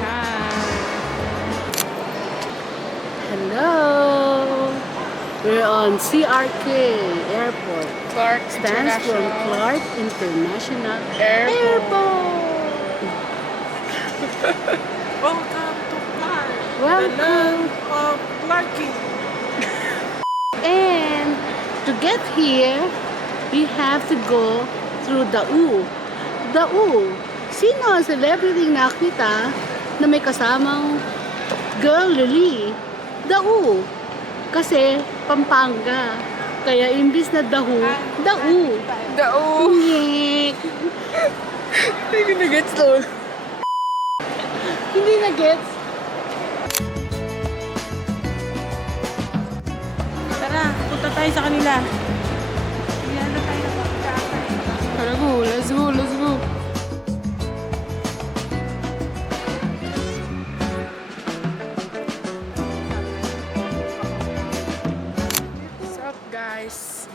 hi. Hello. We're on CRK Airport. Clark Stands for International Clark International Airport. Welcome to Clark, the Welcome. land of Clarking. And to get here, we have to go through Dau. Dau. Sino ang celebrity nakita na may kasamang girl Lily? Dau. Kasi Pampanga. Kaya imbis na Dahu, Dau. Dao. Nyek. Hindi ko na-gets to. Hindi na gets. Tara, punta tayo sa kanila. Yan na tayo napakakain. Tara go, let's go, let's go. What's up guys?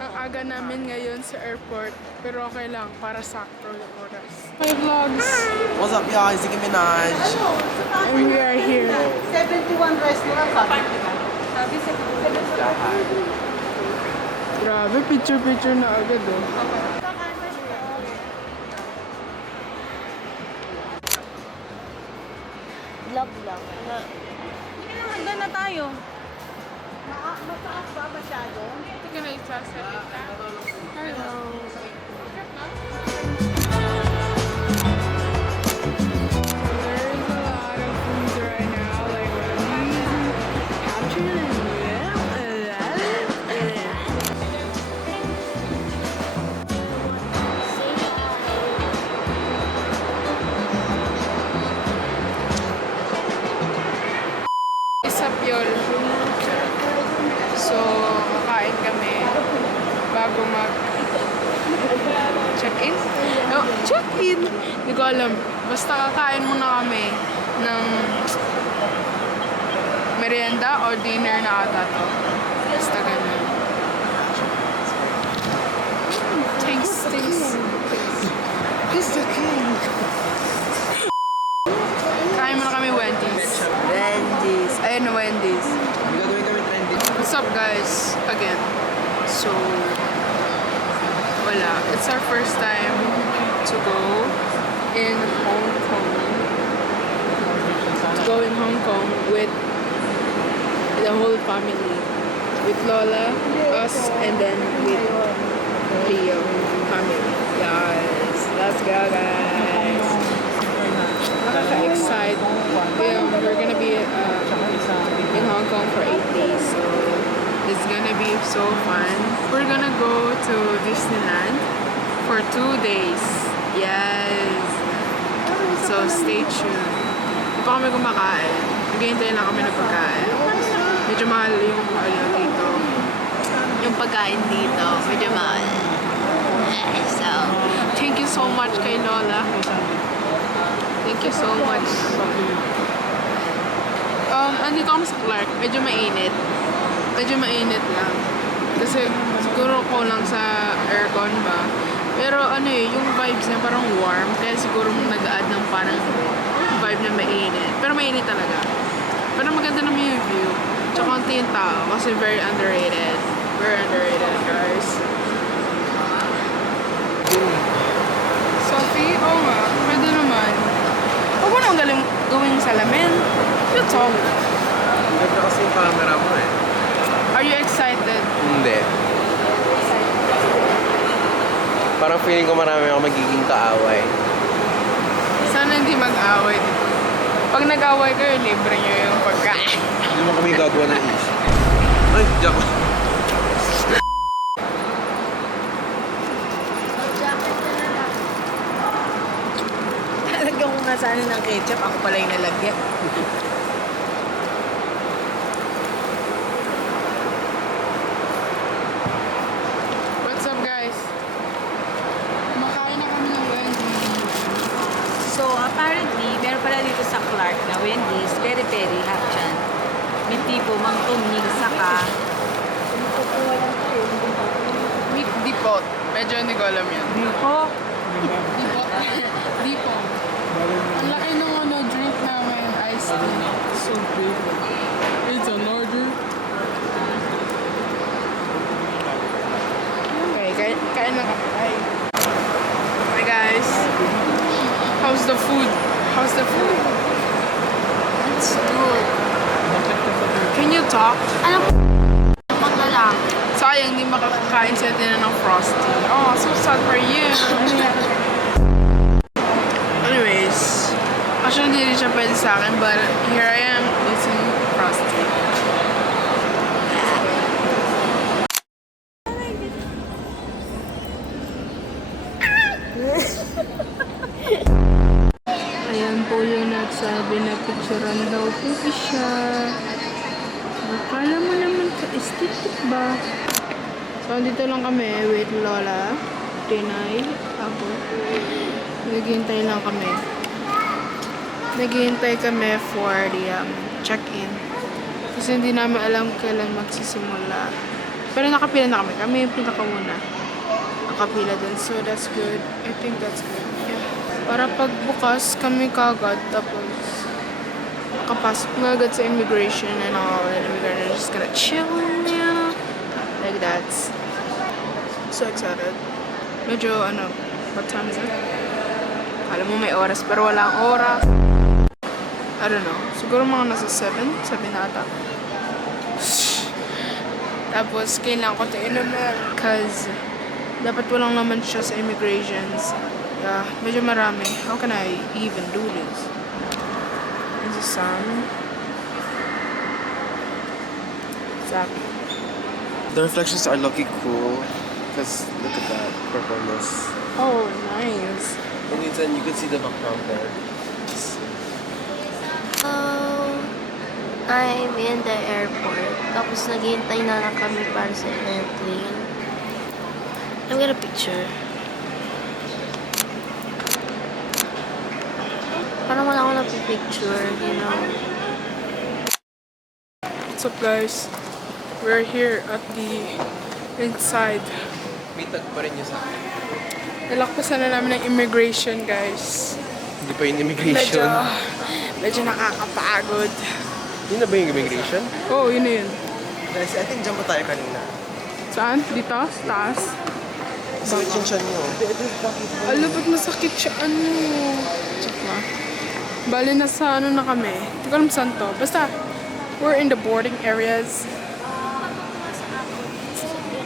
Ang aga namin ngayon sa airport, pero okay lang, para sakto yung oras. Hi vlogs! What's up, y'all? It's Nicki Minaj. And we are here. 71 restaurant sabi. Grabe, picture-picture na agad oh. Vlog lang. Hanggang na tayo. Mataas ba masyado? Hindi ka na isasalita. Hello. There is a lot of foods right now, like Wendy's, capturing Isa yun. So, kakain kami bago check-in? Oh, check-in! Hindi ko alam. Basta kakain muna kami ng merienda o dinner na ata to. Basta ganun. Taste. It's the king. Kain muna kami Wendy's. Wendy's. Ayun, Wendy's. Gagawin kami trending. What's up guys? Again. So, wala. It's our first time to go in Hong Kong. To go in Hong Kong with the whole family. With Lola, us, and then with Leo family. Guys, let's go guys. Excited. We're gonna be in Hong Kong for 8 days, so it's gonna be so fun. We're gonna go to Disneyland for 2 days. Yes. So stay tuned. Hindi pa kami kumakain. Naghihintay lang kami ng pagkain. Medyo mahal yung dito. Yung pagkain dito, medyo mahal. So, thank you so much kay Lola. Thank you so much. Andito kami sa Clark. Medyo mainit. Medyo mainit lang. Kasi siguro ko lang sa aircon ba. Pero ano yung vibes niya parang warm. Kaya siguro nag-add ng parang vibe na mainit. Pero mainit talaga. Pero maganda naman yung view. Tsaka konti yung tao. Kasi very underrated. Very underrated, guys. Sophie? Oo nga. Pwede naman. Huwag mo nang gawing salamin. You talk. Ganda kasi yung camera mo eh. Are you excited? Hindi. Parang feeling ko marami ako magiging kaaway. Sana hindi mag-away. Pag nag-away kayo, libre nyo yung pagkain. Hindi mo kami gagawa ng issue. Ay, diyak. Nalagyan ko nga sana ng ketchup. Ako pala yung nalagyan. What's up, guys? Kumakain na kami ng Wendy's. So, apparently, meron pala dito sa Clark na Wendy's, peri-peri, hapchan. May tipo, mang tuming, saka. Meat dipot. Medyo hindi ko alam yun. Tipo. Dipot. Dipot. Ang laki ng ano, drink. How's the food? How's the food? It's good. Can you talk? Ano po lang? Sayang, di makakakain si Athena ng Frosty. Oh, so sad for you. Anyways, actually hindi rin siya pwede sa akin, but here I am eating Frosty. Ayan po yung nagsabi na picturean daw po siya. Akala mo naman sa aesthetic ba? So, dito lang kami with Lola, Tinay, ako. Naghihintay lang kami. Naghihintay kami for the check-in. Kasi hindi namin alam kailan magsisimula. Pero nakapila na kami. Kami yung pinakauna. Nakapila dun. So, that's good. I think that's good. Yeah. Para pagbukas kami kagad. Tapos, nakapasok na agad sa immigration and all. And immigration is just gonna chill now. Like that. So excited. Medyo, what time is it? Alam mo may oras, pero wala ang oras. I don't know. Siguro mga nasa 7 na ata. Tapos, kailangan ko ito inuman. Cause, dapat walang naman siya sa immigrations. Yeah, medyo marami. How can I even do this? Is the sun? Exactly. The reflections are lucky cool. Because look at that purpleness. Oh, nice. And then you can see the background there. I'm in the airport. Tapos naghihintay na lang kami para sa airplane. I'm gonna picture. Parang wala akong napipicture, you know. What's up, guys? We're here at the inside. May tag pa rin niya sa akin. Nalakpasan na namin ng immigration, guys. Hindi pa yung immigration. Medyo nakakapagod. Yun na ba yung immigration? Oh, yun na yun. Guys, I think dyan pa tayo kanina. Saan? Dito? Sa taas? Sakit yung siya niyo. Ala, ba't masakit siya? Check na. Bali, nasa na kami. Hindi ko alam saan to. Basta, we're in the boarding areas.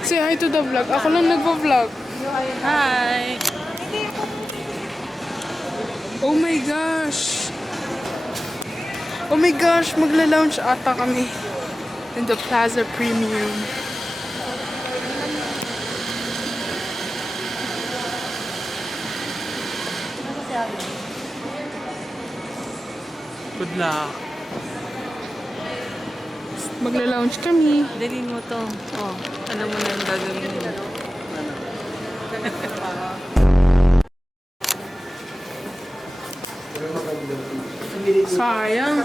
Say hi to the vlog. Ako lang nagpa-vlog. Hi! Oh my gosh! Oh my gosh! Magla-lounge ata kami. In the Plaza Premium. Good luck. Magla-lounge kami. Dalhin mo to. Oh, alam mo na yung gagawin mo. Sayang.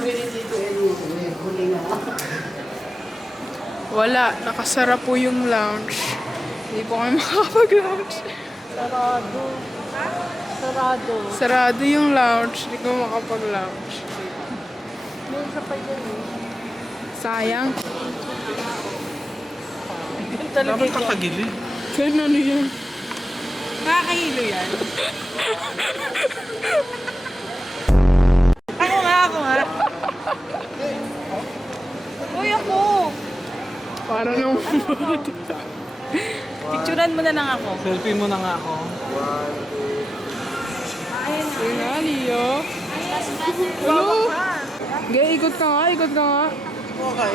Wala. Nakasara po yung lounge. Hindi po kami makapag-lounge. Sarado. Sarado. Sarado yung lounge. Hindi ko makapag-lounge. May isa pa dyan eh. Sayang. Dapat kakagilid. Kaya ano yan? Nakakahilo yan. Ako nga. Uy, ako! Para nung... Picturean mo na lang ako. Selfie mo na nga ako. Sige nga, Leo. Hello? Gaya, ikot ka nga, ikot ka nga. Okay.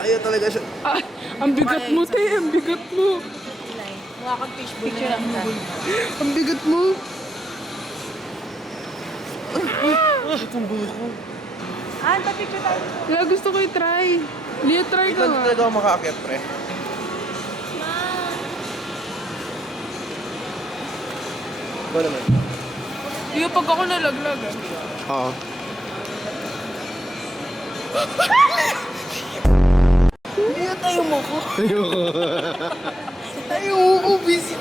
Ayaw talaga siya. Ah, ang bigat mo, te. Ang bigat mo. Mukha kang fishbowl na lang ka. Ang bigat mo. Itong buko. Ah, pa-picture tayo. Wala, gusto ko i-try. Leo, try Ito ka na nga. talaga ako makaakyat, pre. Ikaw naman. Leo, pag ako nalaglag, ah. Oo. Ayoko, busy.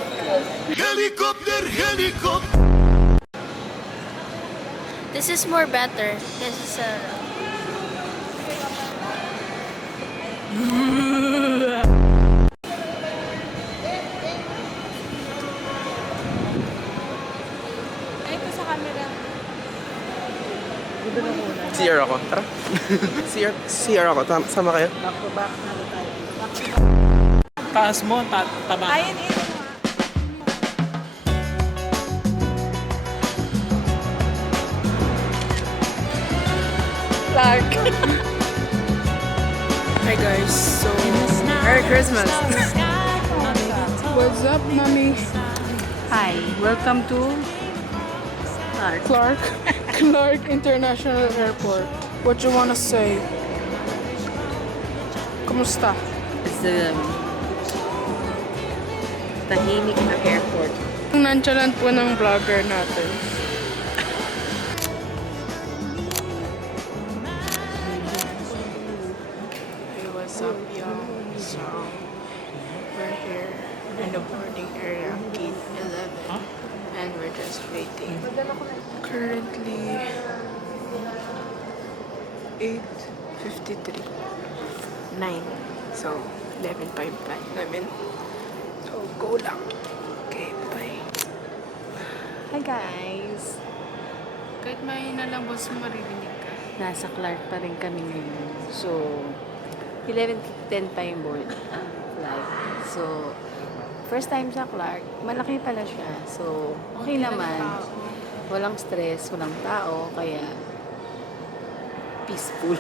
This is more better. Kasi sa... CR ako. Tara. CR ako. Sama kayo? Taas mo, taba. Ayun, yun. Clark. Hi guys, so Merry Christmas. What's up, mommy? Hi, welcome to Clark. Clark International Airport. What you wanna say? Kumusta? It's the tahimik na airport. Nonchalant po ng vlogger natin. Hey, what's up, y'all? So, we're here in the boarding area, gate 11, and we're just waiting. Currently, 8:53. 9. So, 11:55 namin. So, go lang. Okay, bye. Hi guys! Kahit mahina lang, boss, maririnig ka. Nasa Clark pa rin kami ngayon. So, 11:10 pa yung board flight. So, first time sa Clark, malaki pala siya. So, okay naman. Walang stress, walang tao, kaya peaceful.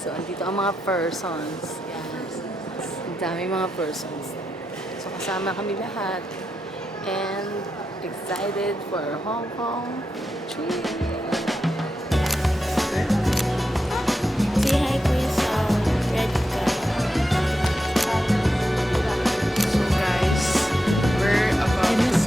So, andito ang mga persons. Yan. Ang dami mga persons. So, kasama kami lahat. And excited for our Hong Kong trip. Say hi, Kuya Sam. Red ka. So, guys, we're about to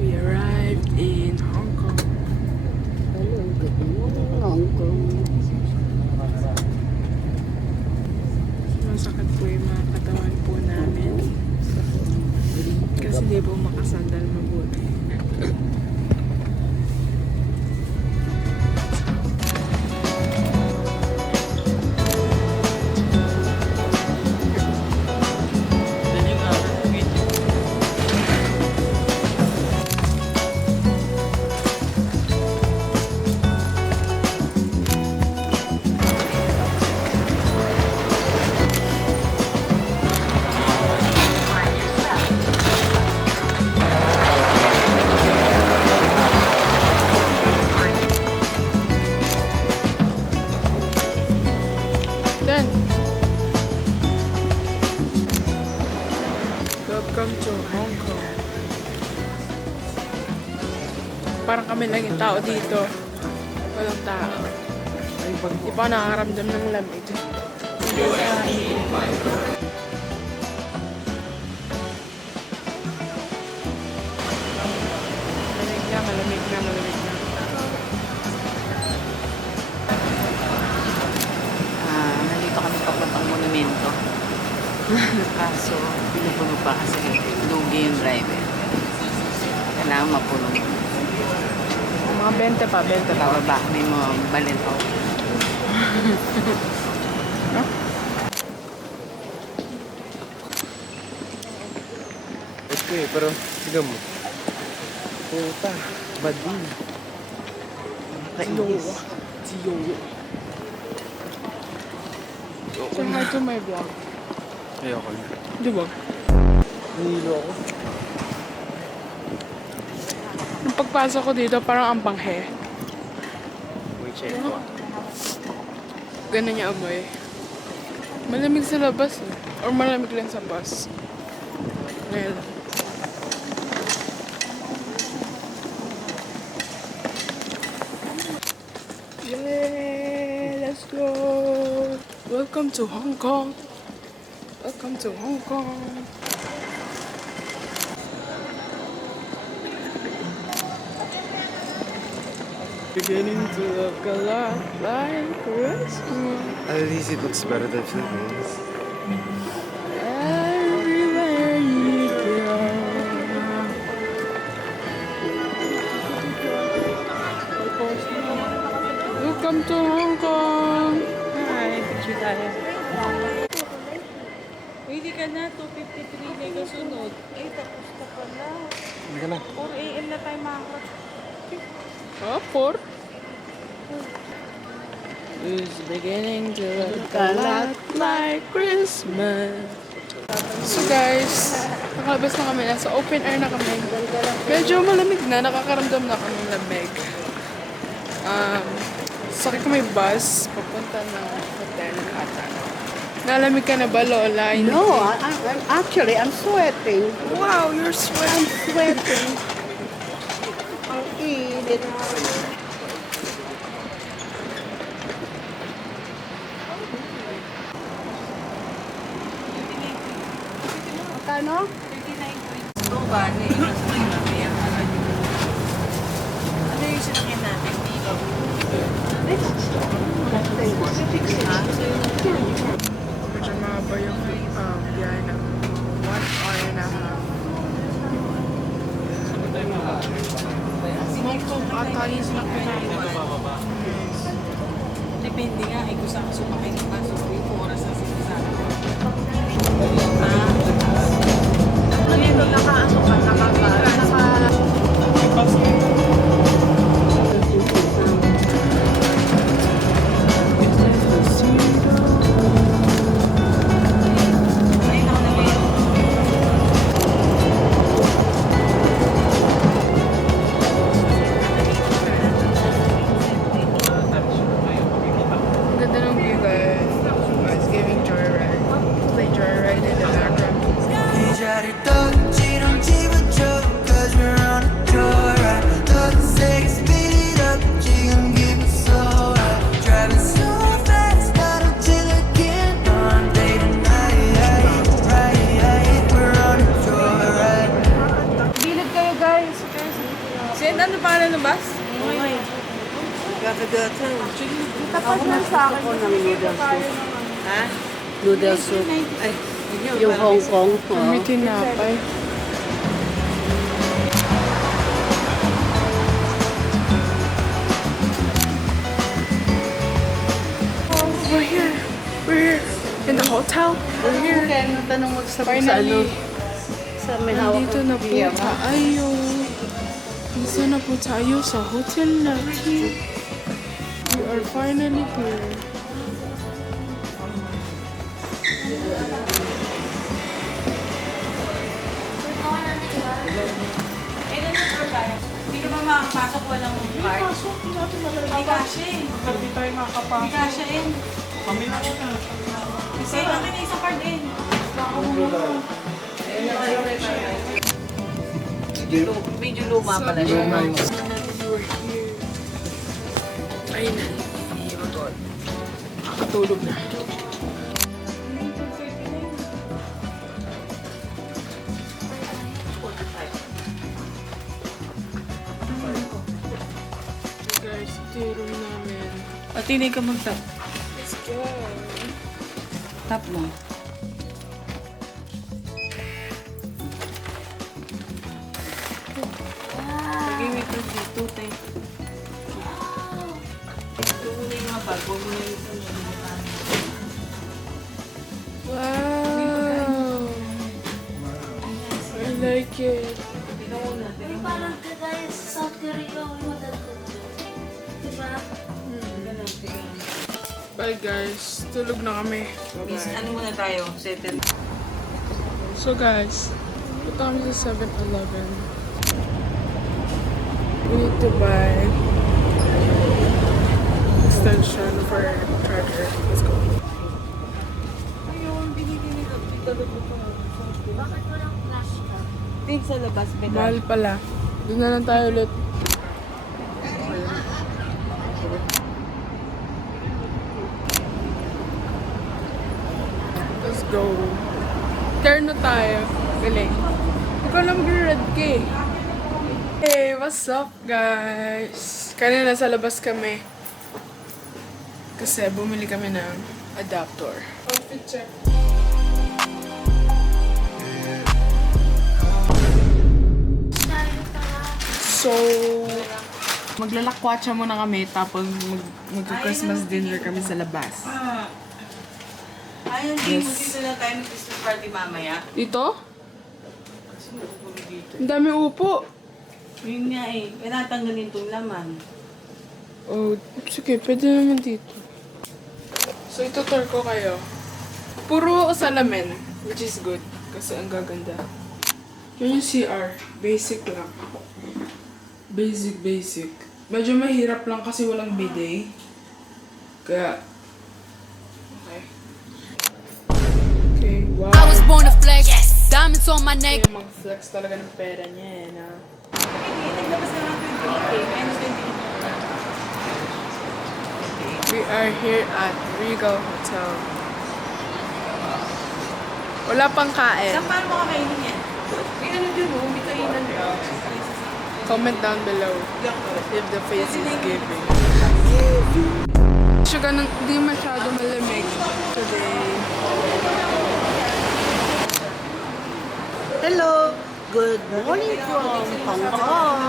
We arrived in Hong Kong. Masakit po yung mga katawan po namin. Kasi di po makasandal mabuti. Then, welcome to Hong Kong. Parang kami lang yung tao dito. Walang tao. Di pa nakakaramdam ng lamig. Malamig na. Nandito kami papuntang monumento. Kaso, pinupuno pa kasi lugi yung driver. Kailangan mapuno. Mga 20 pa. Bababa kami mga balento. Okay, pero tignan mo. Puta, bading. Nakainis. So, hi to my vlog. Ayoko na. Di ba? Nahilo ako. Nung pagpasok ko dito, parang ang banghe. Wait, check ko. Ganun niya amoy. Malamig sa labas eh. Or malamig lang sa bus. Ngayon. Yay! Welcome to Hong Kong. Welcome to Hong Kong. Beginning to look a lot like Christmas. At least it looks better than Philippines. Everywhere you go. Welcome to Hong Kong. Hi, picture tayo. Hindi ka na, 2:53 na yung kasunod. Ay, tapos ka pala. Hindi ka na. 4 a.m. na tayo makakot. Four. It's beginning to look a lot like Christmas. So guys, nakalabas na kami. Nasa open air na kami. Medyo malamig na. Nakakaramdam na kami ng lamig. Sakit ko may bus. Papunta ng hotel ata. Nalamig ka na ba, Lola? Hindi. No, I'm sweating. Wow, you're sweating. Sweating. Ang init. Magkano? So, bali. Ano yung sinakyan natin? Medyo mahaba yung biyahe na 1 hour and a half. Hong Kong ata yung sinakyan natin. Depende nga, eh, kung saan ka sumakay ng bus. So, yung oras na sinasabi ko. Ano yun? Naka-ano ka? Ang ganda ng view, guys. It's giving joyride. Play joyride in the background. 이자리 떡지름 집어줘 Cause we're on a joyride Don't say speed it up 지금 기분 so high Driving so fast not until I get on day to night Right, we're on a joyride Bilid kayo, guys. Sen, ano pangalan ng bus? Tapos na sa akin ko ng noodle soup. Ha? Noodle soup. Ay, yung Hong Kong. May tinapay. We're here. We're here. In the hotel. We're here. Kaya natanong mo sa ano. Finally. Sa may hawak Nandito na po beer. tayo. Nandito na po tayo sa hotel natin. We are finally here. Hindi ka ba makakapasok walang card? Hindi kasha eh. Hindi tayo makakapasok. Hindi kasha eh. Kami na na. Kasi akin na isang card eh. Medyo luma pala siya. Guys, we're here. Ayun na. Nakatulog na. Guys, ito yung room namin. Patinay ka mag-tap. Let's go. Tap mo. Lagay mo ito dito, te. Ito muna yung mga bag. Huwag mo na yung Wow! I like it. Parang kagaya sa South Korea o yung diba? Bye guys. Tulog na kami. Miss, ano muna tayo? Settle. So guys, punta kami sa 7-Eleven. We need to buy extension for charger. Let's go. Bakit walang flash ka? Think sa labas, Beka. Mahal pala. Doon na lang tayo ulit. go. Terno tayo. Galing. Ikaw lang mag-red ka eh. Hey, what's up guys? Kanina nasa labas kami. Kasi bumili kami ng adapter. Outfit check. So, maglalakwatsa muna kami tapos mag-Christmas dinner kami sa labas. Ayun, yes. Dito na tayo ng Christmas party mamaya. Dito? Ang dami upo. Yun nga eh, kaya natanggalin itong laman. Oh, sige, pwede naman dito. So, itutur ko kayo. Puro salamin, which is good. Kasi ang gaganda. Yun yung CR. Basic lang. Basic. Medyo mahirap lang kasi walang bidet. Kaya, okay, wow. I was born to flex. Yes. Diamonds on my neck. Kaya mag-flex talaga ng pera niya eh, na. We are here at Regal Hotel. Wala pang kain. Saan paano mo kakainin yan? May ano dyan mo, may kainan rin. Comment down below if the face is giving. Siya ganun, di masyado malamig today. Hello! Good morning from Hong Kong!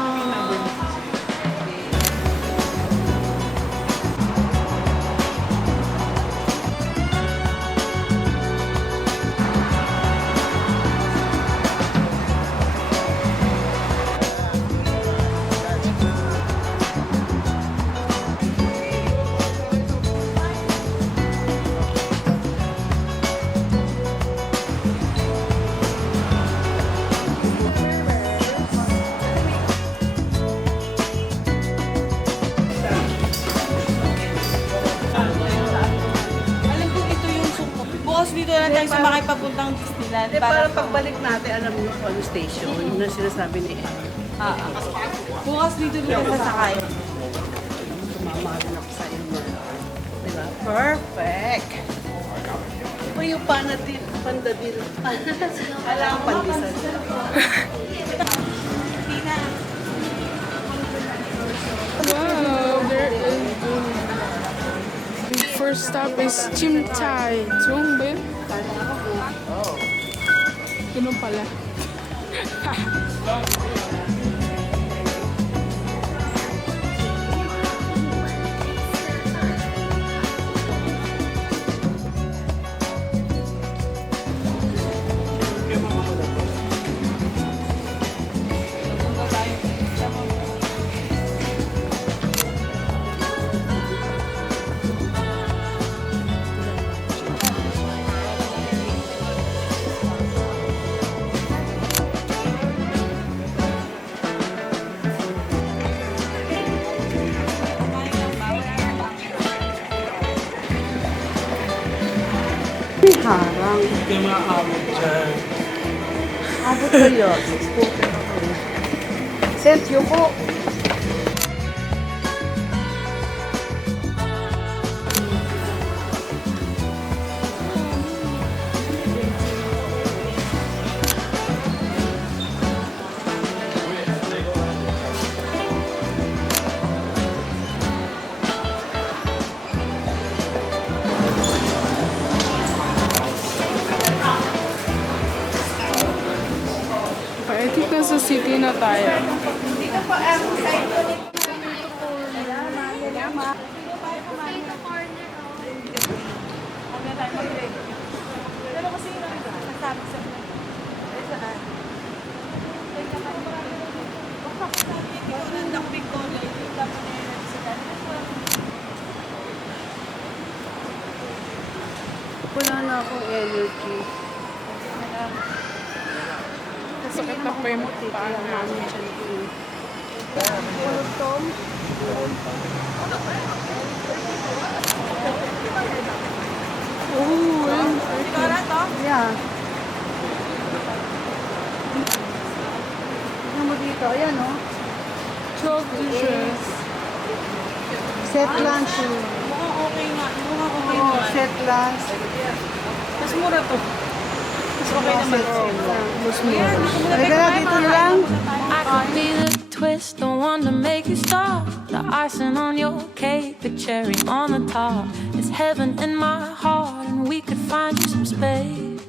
Alam ko ito yung suko. Bukas dito na tayo sumakay papuntang Disneyland. Para pagbalik natin, alam mo yung ano station, na sinasabi ni Bukas dito tayo sasakay. Tumamahan ako sa inyo. Diba? Perfect! Ito yung panadil, pandadil. Alam ang pandesal. Wow, there is the first stop is Chim Chai. Chung ba yun? Ganun pala. Harang. Hindi maabot dyan. Abot kayo. Sent you po. I think nasa city na tayo. Wala na akong energy. Sakit na pa yung paa namin. Oh, Yeah. Tignan mo dito. Ayan, oh. 12 dishes. Set lunch. Mukhang okay nga. Mukhang okay Oh, naman. set lunch. Mas mura to. Mas okay naman. Halika, dito lang. I could be the twist, the one to make you stop. The icing on your cake, the cherry on the top. It's heaven in my heart, and we could find you some space.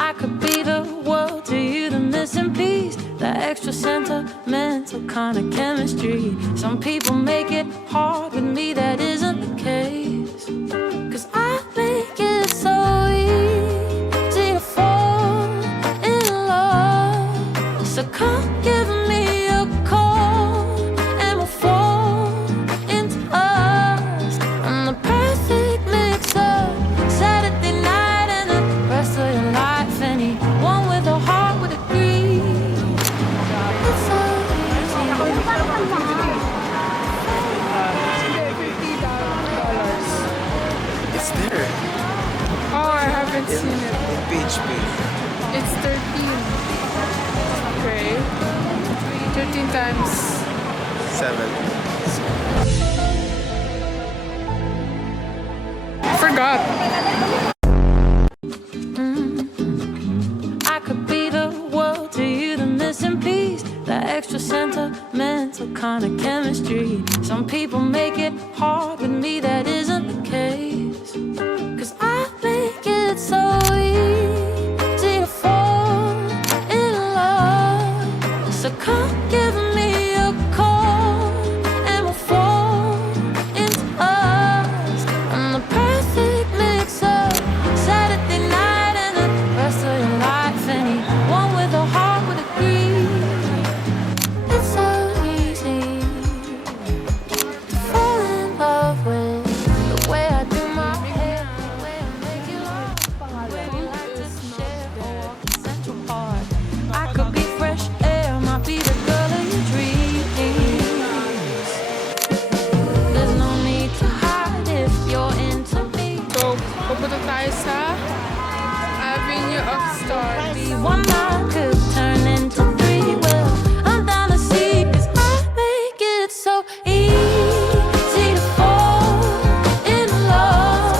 I could be the world to you, the missing piece, the extra sentimental kind of chemistry. Some people make it hard, with me that isn't the case. 'Cause I make it so easy to fall in love. So come give me a call and we'll fall into us. I'm the perfect mix of Saturday night and the rest of your life. Anyone with a heart would agree. It's so easy. It's there. Oh, I haven't seen it. Page B. It's 13. Okay. 13 times. 7. Forgot. I could be the world to you, the missing piece, the extra sentimental kind of chemistry. Some people make it hard, with me that isn't the case. 'Cause I make it so easy to fall in love. So come give me a call and we'll fall into us. I'm the perfect mix of Saturday night and the rest of your life. Anyone with a heart would agree. It's so easy to fall in love with the way I do my hair, the way I make you laugh, the way we like to share a walk in Central Park. I could be fresh air, might be the girl of your dreams. There's no need to hide if you're into me. So, pupunta tayo sa Avenue of Stars. One night could turn into three. Well, I'm down to see, 'cause I make it so easy to fall in love.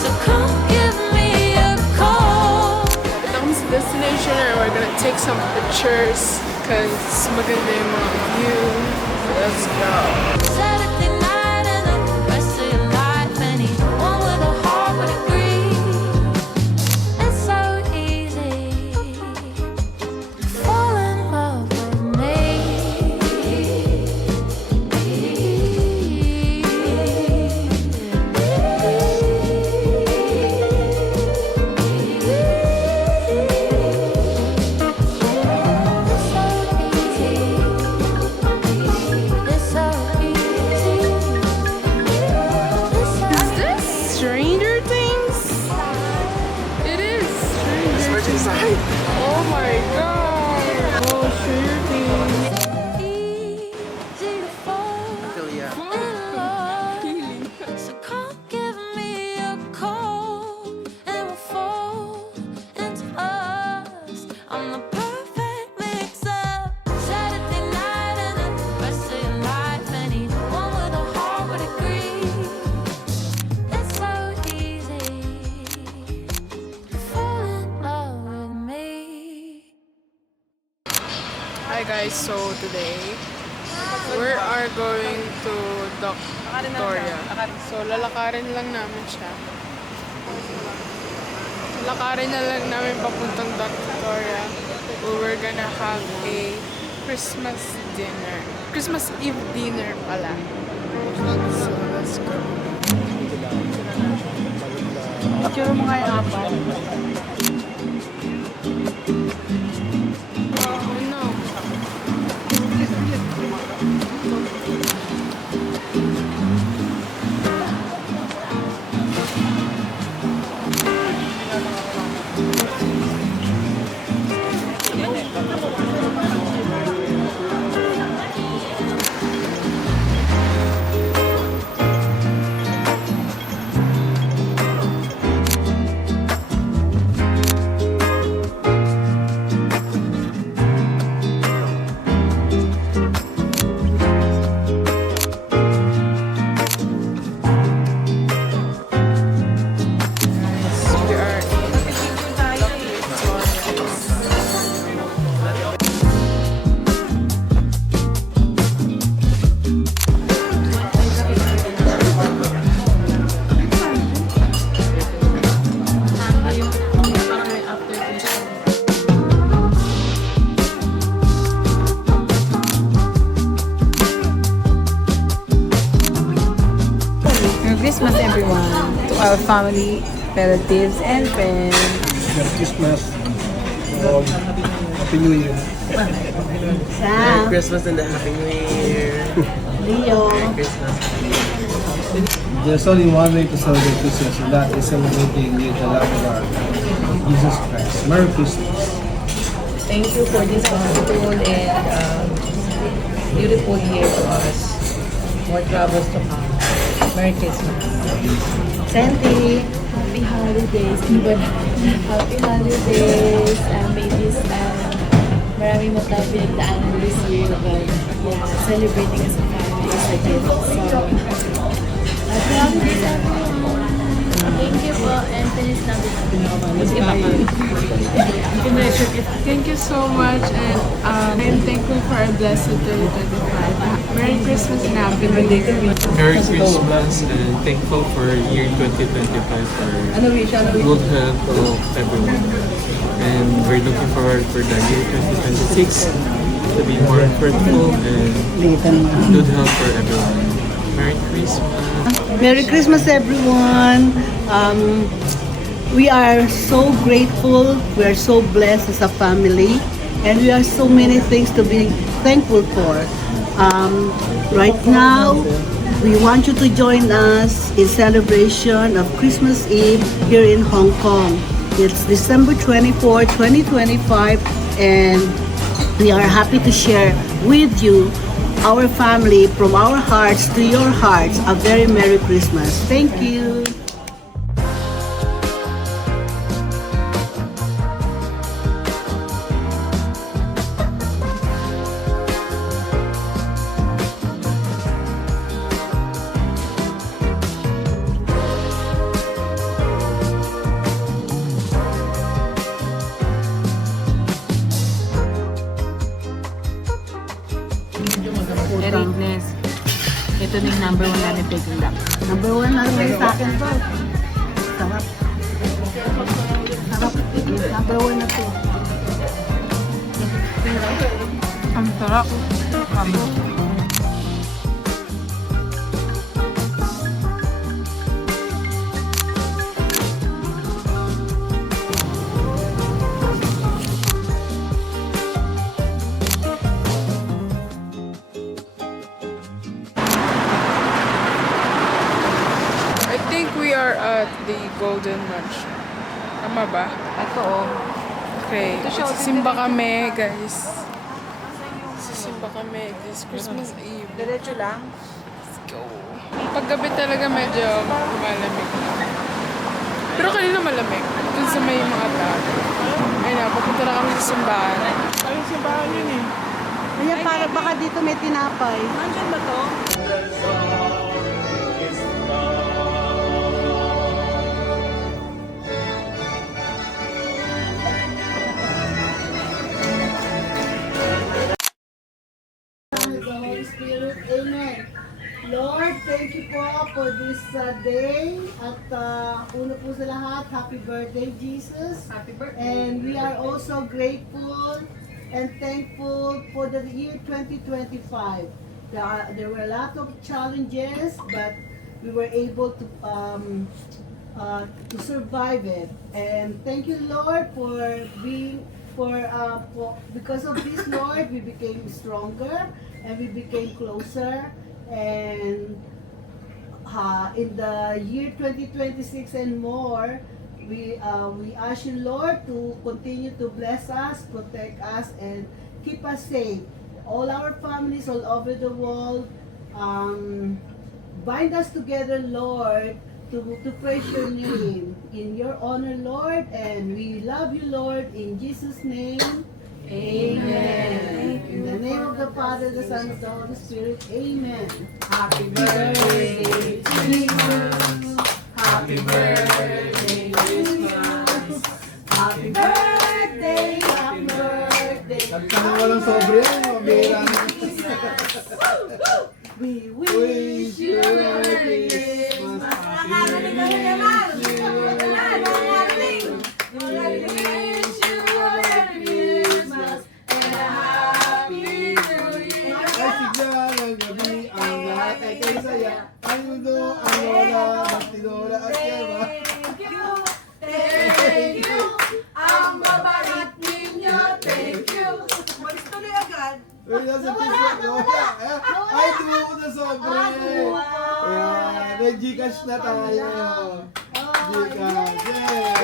So come give me a call. Ito kami sa destination and we're gonna take some pictures because maganda yung mga view. Let's go. Saturday night and the rest of your life. Anyone with a heart would agree. It's so easy to fall in love with me. It's so easy. Is this Stranger Things? It is Stranger Things. Oh my god. Oh, Stranger Things. Easy to fall Yeah. in love. So come give me a call and we'll fall into us. I'm the perfect mix of Saturday night and the rest of your life. Anyone with a heart would agree. It's so easy to fall in love with me. Hi guys, so today we are going to Doc Victoria. So lalakarin lang namin siya. Lalakarin na lang namin papuntang Doc Victoria. We're gonna have a Christmas dinner. Christmas Eve dinner pala. So let's go. Picture mo nga yung apat. Oh no. everyone, to our family, relatives, and friends. Merry Christmas. All. Happy New Year. Sam, Christmas and a Happy New Year. Leo. Christmas. There's only one way to celebrate Christmas, and that is celebrating with the love of our Jesus Christ. Merry Christmas. Thank you for this wonderful and beautiful year to us. More troubles to come. Merry Christmas. Sandy. Happy holidays, even happy holidays. May this marami mo tayo pinagdaanan this year, but yeah, celebrating as a family is a gift. So, happy holidays everyone. Thank you po, and finish natin. Thank you so much, and I am thankful for a blessed 2025. Merry Christmas and Happy New Year. Merry Christmas and thankful for year 2025 for good health of everyone. And we're looking forward for the year 2026 to be more fruitful and good health for everyone. Merry Christmas. Merry Christmas, everyone. We are so grateful. We are so blessed as a family. And we have so many things to be thankful for. Right now, we want you to join us in celebration of Christmas Eve here in Hong Kong. It's December 24, 2025, and we are happy to share with you, our family, from our hearts to your hearts, a very Merry Christmas. Thank you. Erickness. Ito na yung number 1 natin baking duck. Number 1 lang rin sa akin to. Sarap. Sarap. Number 1 na to. Ang sarap. I think we are at the Golden Lunch. Tama ba? Ito oh. Okay, sisimba kami, guys. Sisimba kami this Christmas Eve. Diretso lang. Let's go. Paggabi talaga medyo malamig na. Pero kanina malamig. Dun sa may mga tao. Ayun na, pupunta na kami sa simbahan. Ay, simbahan yun eh. Kaya para baka dito may tinapay. Nandiyan ba to? The Holy Spirit. Amen. Lord, thank you po for this day. At una po sa lahat, happy birthday, Jesus. Happy birthday. And we are also grateful and thankful for the year 2025. There were a lot of challenges, but we were able to survive it. And thank you, Lord, for being because of this, Lord, we became stronger and we became closer. And in the year 2026 and more, we ask you, Lord, to continue to bless us, protect us, and keep us safe. All our families all over the world, bind us together, Lord, to praise your name. In your honor, Lord, and we love you, Lord, in Jesus' name. Amen. In the name of the Father, the Son, and the Holy Spirit. Amen. Happy birthday to you. Happy birthday, Christmas. Happy birthday, happy birthday. Walang sobre yan. Mabira na. We wish you a Merry Christmas. Ay, sigla ng gabi ang lahat ay kay saya. Ang mundo ang wala, magtino Uy, nasa t-shirt. Nawala. Ay, tumuko na sobre. Ayan, may Gcash na tayo. Gcash. Yay!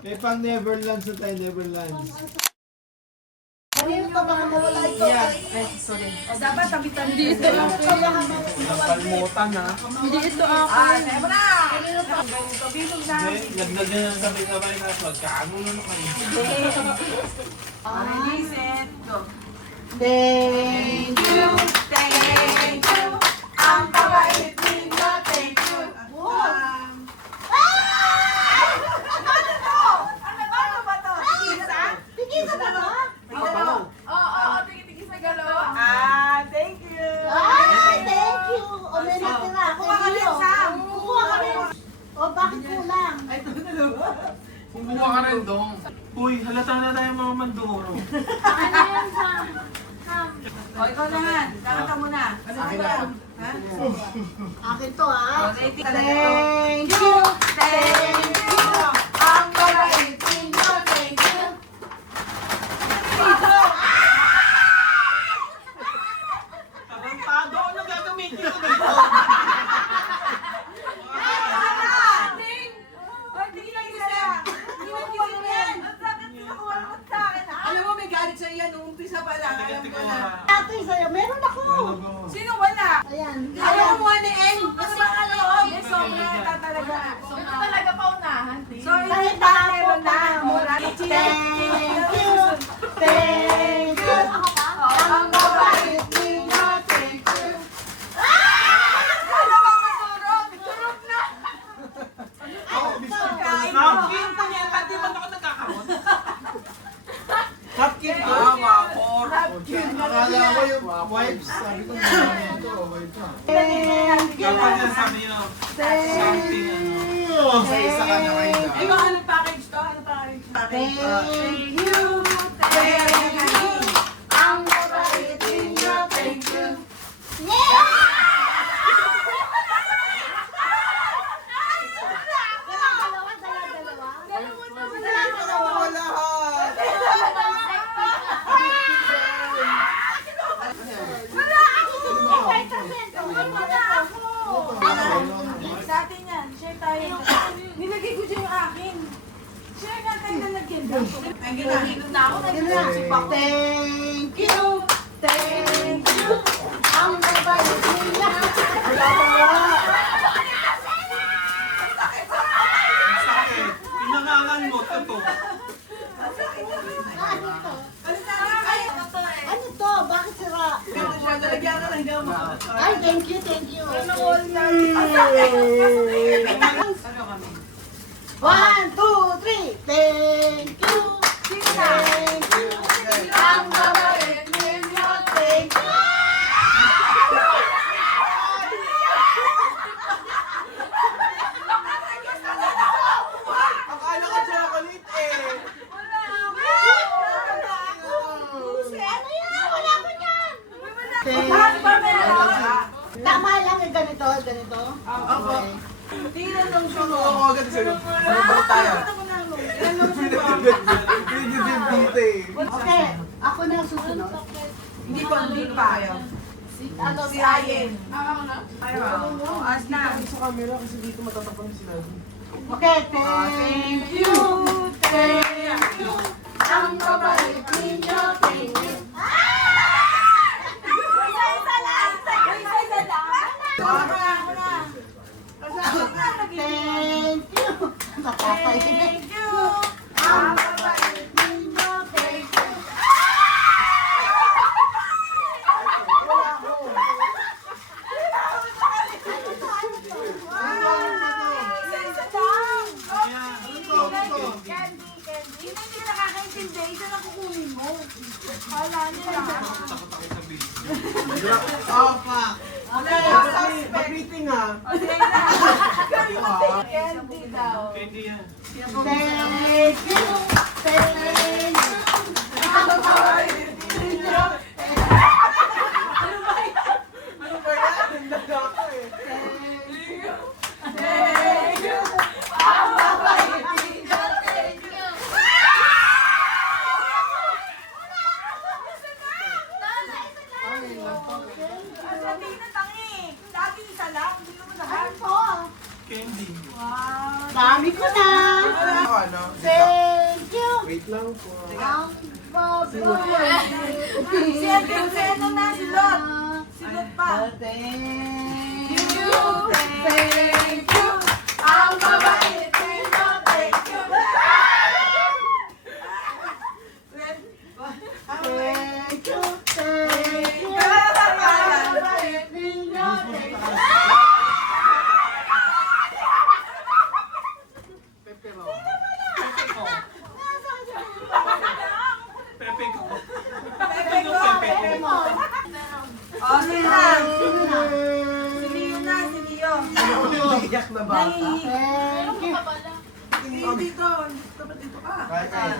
May pang Neverlands na tayo, Neverlands. Palmutan na. Hindi ito ako. Lagdag na lang sabi ka ba na magkano na kayo. Thank you. Thank you. Ang kabait ninyo. Thank you. Tigisa ba to? Thank you. Ay, thank you. O, may natira. Kuha ka rin, Sam. Kuha ka rin. O, bakit kulang? Kumuha ka rin dong. Uy, halata na tayo mga manduro. O, ikaw naman. Kakanta mo na. Akin na. Akin to, ha? Thank you. Thank you. Thank you. Ang kabait ninyo. Thank you. Tarantado, ano gagamitin ko dito? Alam mo, may galit sa iya nung umpisa pa lang. Alam ko na. Ate, sa'yo, meron ako. Sino wala? Ayan. Ayaw mo mo ni Eng. Mas makaloob. Yes, sobra talaga. Ito talaga paunahan. So, hindi pa meron na. Thank you. Thank you. Ang kabait ninyo. Thank you. Napkin ko niya, pati man ako nagkakamot. Napkin ko? Akala ko yung wipes. Sabi ko, ito, wipes na. Thank you. Dapat yan sabi nyo, something ano. Sa isa ka na kayo. Ikaw, anong package to? Anong package? Thank you. Thank you. Ang kabait ninyo. Thank you. Sa atin yan. Share tayo. Nilagay ko dyan yung akin. Share nga tayo na nagkenda. Ang ginahilo na ako. Thank you. Thank you. Ang kabait ninyo. Sakit. Pinangangan mo, ito. Ano to? Bakit sira? Nalagyan ka ng gama. Ay, thank you, thank you. One, two, three. Thank you. Thank you. Ang kabait ninyo. Thank you. Akala ko chocolate eh. Ano yan? Wala ko yan. Tama. Tama lang yung ganito, ganito. Okay. Tingnan lang siya mo. Oo, agad sa'yo. Ano ba tayo? Hindi din dito eh. Okay, ako na susunod. Hindi pa ayaw. Si Ayen. Ayaw. As na. Sa camera kasi dito matatapan sila. Okay, thank you. Thank you. Ang kabait ninyo. Thank you. Isa-isa lang. Isa-isa lang. Thank you. Thank you. Ang kabait ninyo. Thank you. Oh, fuck. Mag-meeting ha. Candy daw. Candy yan. Thank you. Thank you. Ang kabait ninyo. Ano ba yan? Nagdaga ako eh. Thank you. Ang kabait ninyo. Thank you. Sabi ko na. Thank you. Wait lang po. Ang babae. Si ano na, si Lot. Si Lot pa. Thank you. Thank you. Ang babae. Thank you. Thank you. Thank you. Thank you. Iyak na bata. Thank you. Kaya.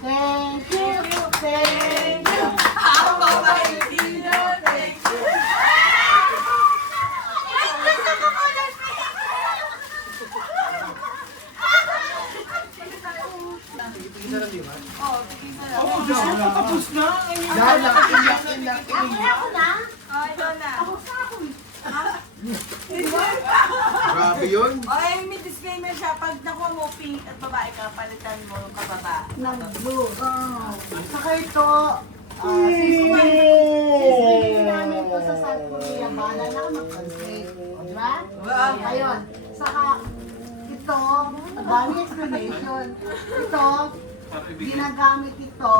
Thank you. Thank you. Ang babae. Thank you. Grabe yun. Okay, may disclaimer siya. Pag nakuha mo pink at babae ka, palitan mo yung kababa. Ng blue. Saka ito, sisili namin ito sa South Korea. Bahala na ako mag-translate. Diba? Ayun. Saka ito, ang dami explanation. Ito, ginagamit ito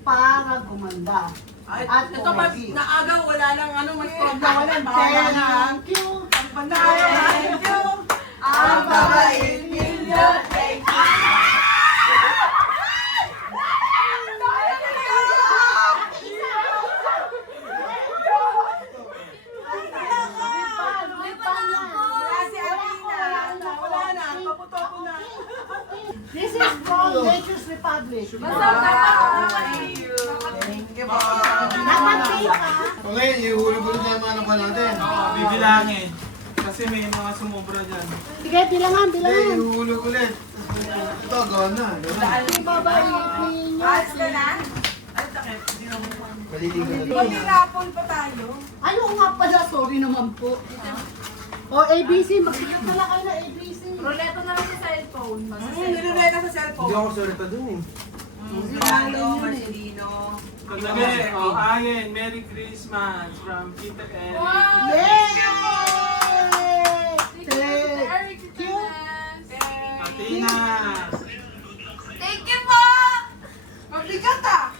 para gumanda. At Ito pag naagaw, wala nang ano, mas Thank you. Thank you. Ang babae ninyo. Thank you. Wala si Alina. Wala na. Kaputo ko na. This is from Nature's Republic. Thank you. Thank you po. Dapat pink ha. Okay, ihuli-huli na yung mga nakuha natin. Bibilangin. Kasi may mga sumobra dyan. Sige, bilangan, Okay, bilangan. ihuli ulit. Ito, gawa na. Ang babae ninyo. Ayos ka na? Paliligan na. Maghihapon pa tayo. Ano nga pala, sorry naman po. O, ABC, magsikat na lang kayo na ABC. Roleto na lang sa cellphone. Niluleta sa cellphone. Hindi ako sorry dun eh. Milano, Marcelino. Katabi, Ayen, Merry Christmas from Tita Eric. Yay! Thank you. Atina. Thank you po! Mabigat ah!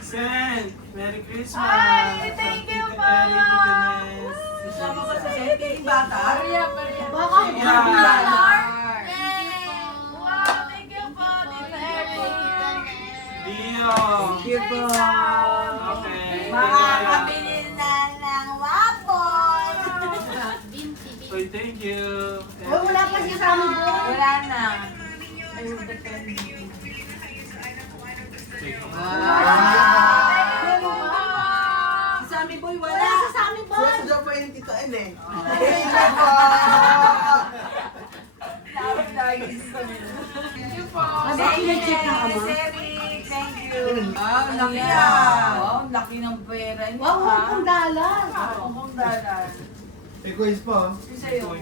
Sen, Merry Christmas. Ay, thank you from po. Tita Eric, Tita Nes. Isama ba sa cellphone yung bata? Baka, Wow, thank you po, Tita Eric. Dio. Thank you po. Okay. Makakabili na ng wapon. Oy, thank you. oh, wala pa siya sa amin po. Wala na. Si Sammy Boy, wala. Wala sa amin po. Diyan pa yung tita El eh. Bakit pinag-check na ka ba? Thank you. Ah, laki ah. Wow, laki ng pera niya. Wow, $1. $1. May coins pa. Sa'yo.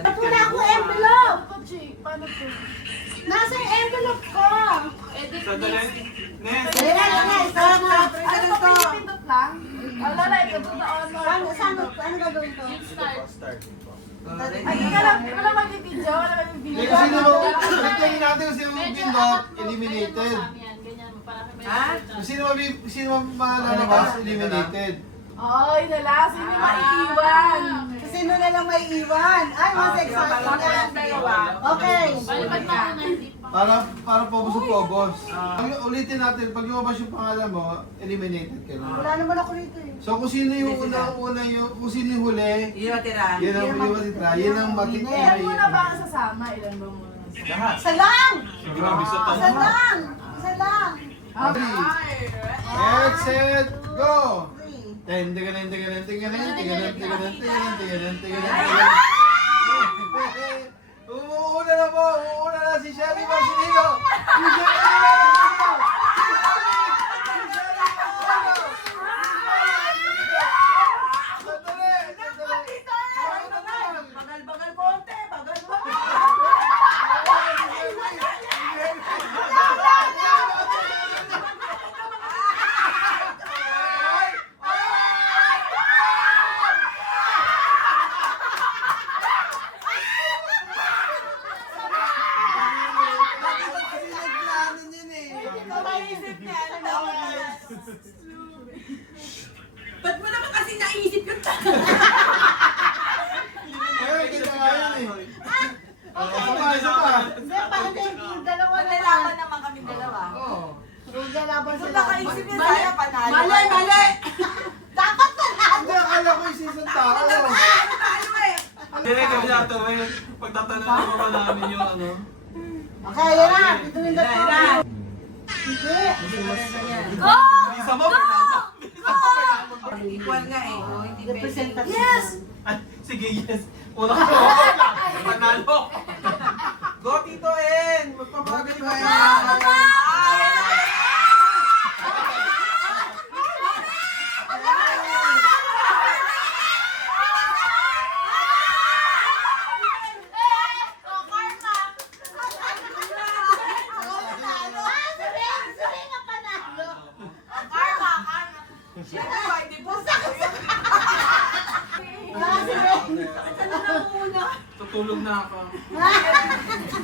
At wala akong envelope. Paano po? Nasa yung envelope ko. Sandali. Nes. Stop na. Ano pa pinipindot lang? Alala, ito na on. Ano gagawin ko? Ay, wala mag-video. Wala mag-video. Kasi naman, natin kung sino mag-pindot, eliminated. Ha? Kung sino malalabas, eliminated. Ay, nala. Sino maiiwan? Sino na lang may iwan? Ay, mas excited na. Okay. Para pobos-pobos. Ulitin natin, pag lumabas yung pangalan mo, eliminated ka na. Wala naman ako rito eh. So kung sino yung una yung, kung sino yung huli, Hindi matira. yun ang matitira. Yun ang matitira. Ilan muna ba ang sasama? Ilan ba muna? Isa lang! Grabe sa Isa lang! Isa lang! Get, set, go! Ten, tiganan, tiganan, tiganan, tiganan, tiganan, tiganan, tiganan, tiganan. Umuuna na po! Umuuna na si Shelly Marcelino! Si Shelly Marcelino! Bagal-bagal po! Lalaban sila. Nakaisip niya saya panalo. Mali! Dapat panalo! Hindi, akala ko yung season tao. Panalo eh. Hindi, kami nato. Pagtatanong naman ba namin yung ano? Okay, yan na. Bituin na to. Hindi. Go! Isa mo, Fernando. Equal nga eh. Oh, hindi pwede. Representative. Yes! Ay, sige, yes. Una ko. Panalo. Go, Tito En! Magpapagaling ka. Tutulog na ako.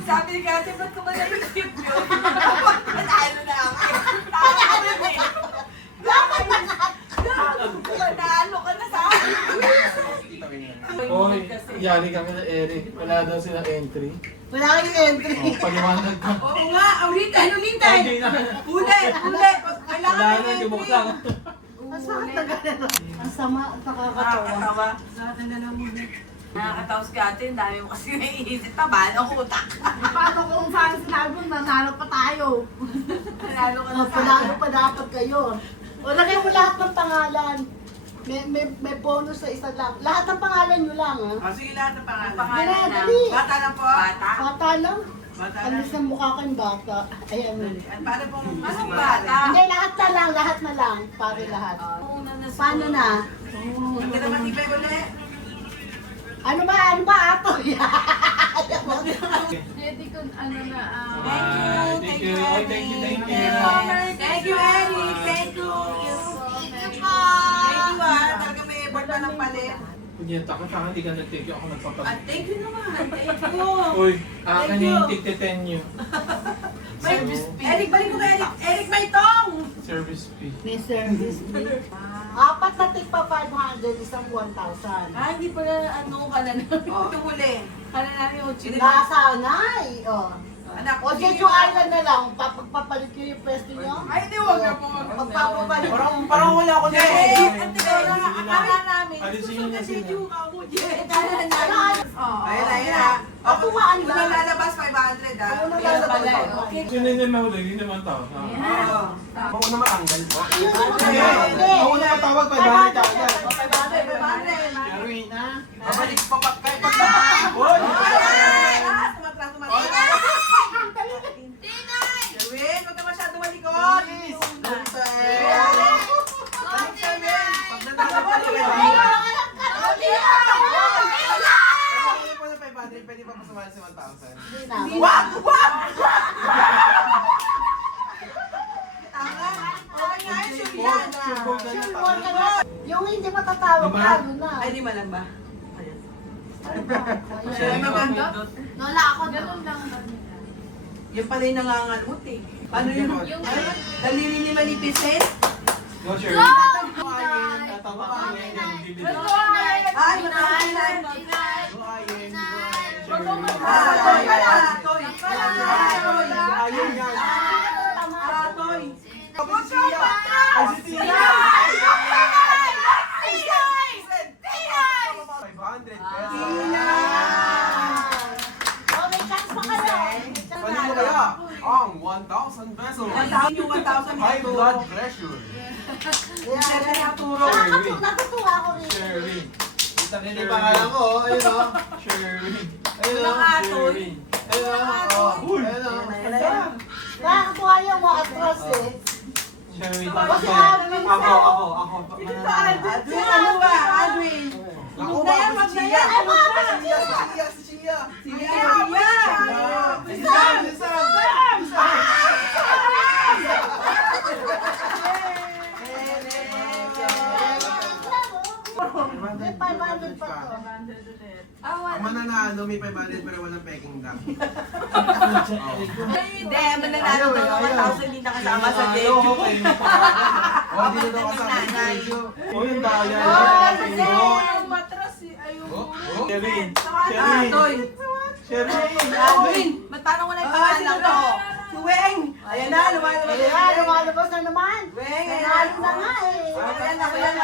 Sabi ni Kati, ba't ko ba naisip yun? Panalo na ako. Panalo na eh. Panalo ka na sa akin. Hoy, yari kami na Eric. Wala daw sila entry. Wala kayong entry. Paliwanag ka. Oo nga, ulitin. Okay na. Ulit. Kailangan Wala na na, yung gumukha. Ang sakit na ganun. Ang sama at nakakatawa. Nakakatawa si Kati, ang dami mo kasi naiisip. Taba ng utak. Paano kung saan sinabi mo, nanalo pa tayo. Panalo ka na sa Panalo pa dapat kayo. O, lagay mo lahat ng pangalan. May bonus sa isa lang. Lahat ng pangalan nyo lang, ha? Sige lahat ng pangalan. Dali, na. dali. Bata na po. Bata? Bata lang. Bata Ano na. sa mukha kang bata? Ayan. Paano pong anong bata? Hindi, lahat na lang. Pare lahat. Paano na? Ang ganda matibay ulit. Ano ba, ato? Pwede kung ano na, Thank you. Thank you. Thank you, Eric. Thank you. Thank you, talaga may effort na ng palit. Kunyenta ka, saka hindi ka nag-thank you. Ako nagpapag... Thank you naman. Thank you. Uy, akin yung tig-10 nyo. Service fee. Eric, balik ko kay Eric. Eric, may tong! Service fee. May service fee. Apat na tigpa 500, isang 1,000. Hindi pala ano ka na. Ito huli. Kala namin yung chicken. Nasanay. Anak, O, Jeju Island na lang. Pagpapalit ko yung pwesto nyo. Ay, di wag na po. Pagpapalit ko. Parang wala ko na. Akala namin. Alisin nyo na sila. Ayun. Patuwaan lang. Unang lalabas, 500 ah. Unang lalabas. Sino yung mahuli? Hindi naman tao. Mauna matanggal po. Hindi. Mauna matawag, 500 ka agad. 500. Sherwin, babalik pa pa kayo. Uy! Sumatras. Sherwin, huwag ka masyado malikot. Pwede pa pasamahan si 1,000. Wag! Tanga. Okay nga yun, sure yan. Sure ka na. Yung hindi matatawag, lalo na. Ay, di malang ba? Ayan. Lola, ako ganun lang. Yan pala yung nangangalmot eh. Paano yun? Daliri ni manipis eh? Go, Sherwin. Ay, manahalan. Ano kaya? Ang 1,000 pesos. Yung 1,000 High blood pressure. Natutuwa ako rin. Sherwin. Tangin yung pangalan ko, ayun o. Sherwin. Ayun o. Sherwin. Ayun o. Ayun o. Nakakatuwa yung mga atras eh. Sherwin. Kasi Alvin Ako. Adwin, ano ba? Adwin. Ako ba? Si Chia. Si Chia. May 500 pa to. Ang mananalo may 500 pero walang peking duck. Hindi, mananalo ka ng 1,000 hindi nakasama sa Ayaw Jeju. ko kayo. O, hindi na daw kasama si Jeju. O, yung daya. Matras eh. Ayun. Sherwin. Toy. Sherwin. Adwin, ba't parang wala yung pangalan ko? Si Weng. Ayan na, lumalabas. Ayan, lumalabas na na naman. Nanalo na nga eh. Ayan, ako yan.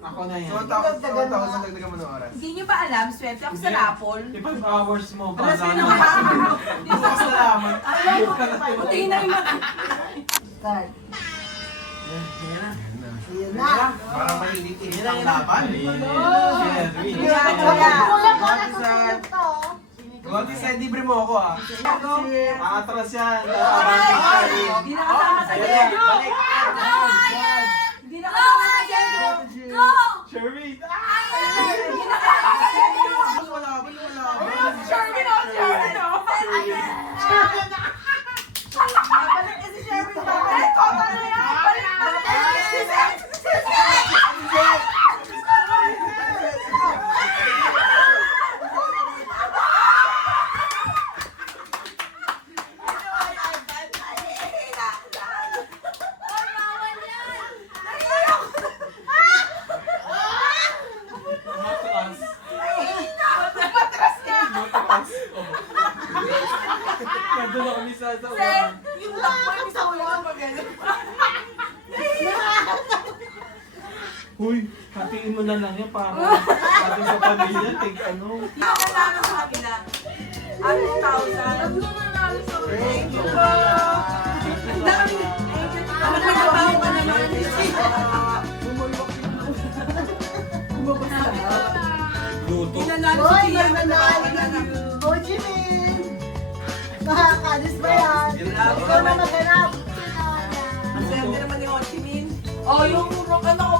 Ako na yan. 1,000 dagdagan mo ng oras. Hindi nyo ba alam, swerte ako sa Rapol. 5 hours mo pa. Alas ko na Salamat. Puti na yung Start. Ayan na. Para mainit-init ang laban. Sherry. Gonti sa libre mo ako ah. Atras yan. Hindi na kasama sa Diego. Hindi na kasama sa Diego. Go! Sherry. Hindi na kasama sa Diego. Wala. Sherwin o, Sherwin o. Balik kasi Sherwin. Balik ko, ano yan? Balik. Nandun ako ni Sasa. Yung lakbo yung sa ulo ko ganun. Uy, hatiin mo na lang yan para ating sa pamilya. Take ano. Hindi ako nanalo sa kanila. 1,000. Thank you po. Ang dami. Magkakabaho ka naman. Luto. Inanalo si Tia. Ho Chi Minh! Makakadis ba yan? Ikaw na maghanap. Ang swerte naman ni Ho Chi Minh. Oh, yung ano ko,